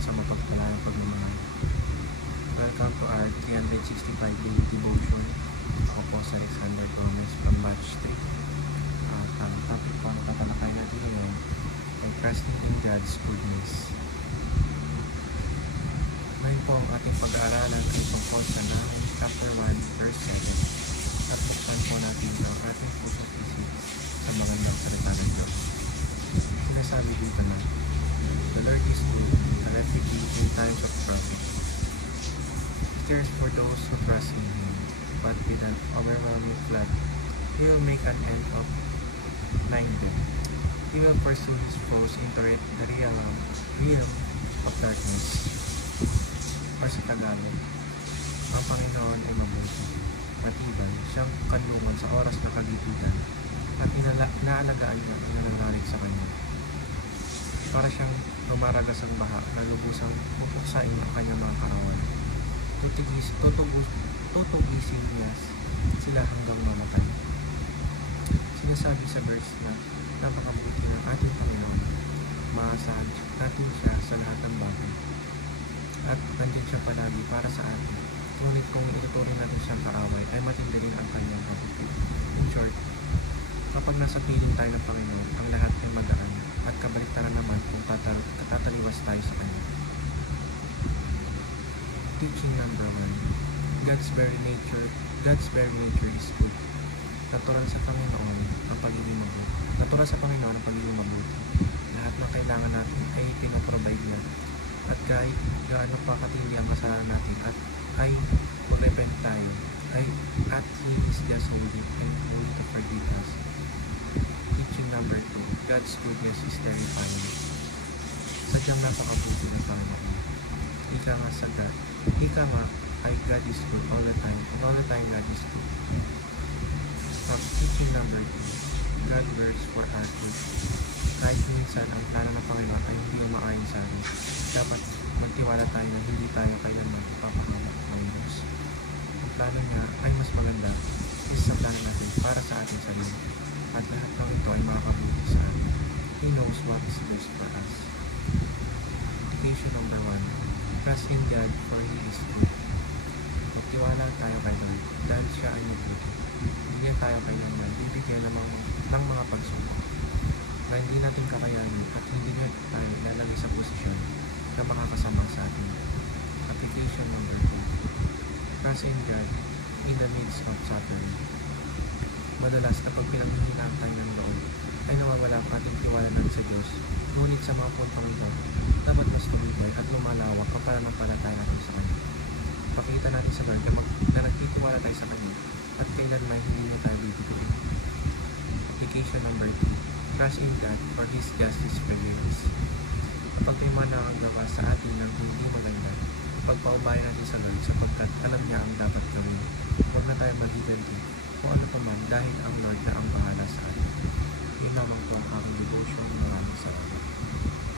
sa mapagpalayang pagmamahal. Welcome to our 365 daily devotion. Ako po si Alexander Gomez from Batch 3. Ang topic po na tatalakay natin ngayon ay trusting in God's goodness. Ngayon po ang ating pag-aaralan ay tungkol sa Nahum chapter 1 verse 7 at buksan po natin ang ating pusong isip sa magandang salita ng Diyos. Sinasabi dito na, "The Lord is good, a refuge in times of trouble. He cares for those who trust in Him, but with an overwhelming flood, He will make an end of them. He will pursue His foes into the realm of darkness." Or sa Tagalog, ang Panginoon ay mabuti, matibay, siyang kanlungan sa oras na kagipitan, at inaalagaan niya ang nananalig sa Kanya. Para siyang lumaragas ang baha na lubusang pupuksain ang kanyang mga kaaway. Tutugisin niya sila hanggang mamatay. Sinasabi sa verse na napakabuti ng ating Panginoon. Maasahan natin siya sa lahat ng bagay. At nandiyan siya palagi para sa atin. Ngunit kung ituturing natin siyang kaaway, ay matindi rin ang kanyang kapatid. In short, kapag nasa piling tayo ng Panginoon, ang lahat ay magaan at kabaliktaran naman kung tataliwas tayo sa Kanya. Teaching number 1. God's very nature is good. Natural sa Panginoon ang pagiging mabuti. Lahat ng kailangan natin ay pinoprovide niya. At kahit gaano pa katindi ang kasalanan natin ay mag-repent tayo, at He is just holy and holy to forgive us. Teaching number 2. God's goodness is terrifying. Sadyang napakabuti ng Panginoon. Ika nga ay God is good all the time, and all the time God is good. Teaching number 2. God works for our good. Kahit minsan ang plano ng Panginoon ay hindi umaayon sa atin, dapat magtiwala tayo na hindi tayo kailanman papahamak ng Diyos. Ang plano niya ay mas maganda sa plano natin para sa ating sarili, at lahat ng ito ay makakabuti sa atin. He knows what is best for us. Application number 1. Trust in God for He is good. Magtiwala tayo kay Lord dahil siya ay mabuti. Hindi niya tayo kailanman bibigyan ng mga pagsubok na hindi natin kakayanin, at hindi niya tayo lalagay sa posisyon na makakasama sa atin. Application number 2. Trust in God in the midst of suffering. Madalas kapag pinanghihinaan tayo ng loob, ay nawawala ang ating tiwala natin sa Diyos. Ngunit sa mga puntong ito, dapat mas tumibay at lumalawak ang pananampalataya natin sa Kanya. Pakita natin sa Lord na nagtitiwala tayo sa Kanya, at kailanman hindi niya tayo bibigyan. Application number 3. Trust in God for His justice prevails. Kapag may mga nakagawa sa atin ng hindi maganda, pagpaubayan natin sa Lord sapagkat alam niya ang dapat gawin. Huwag na tayo maghiganti kung ano pa man, dahil ang Lord na ang bahala sa atin. Yun naman po ang aking devotion. Maraming salamat.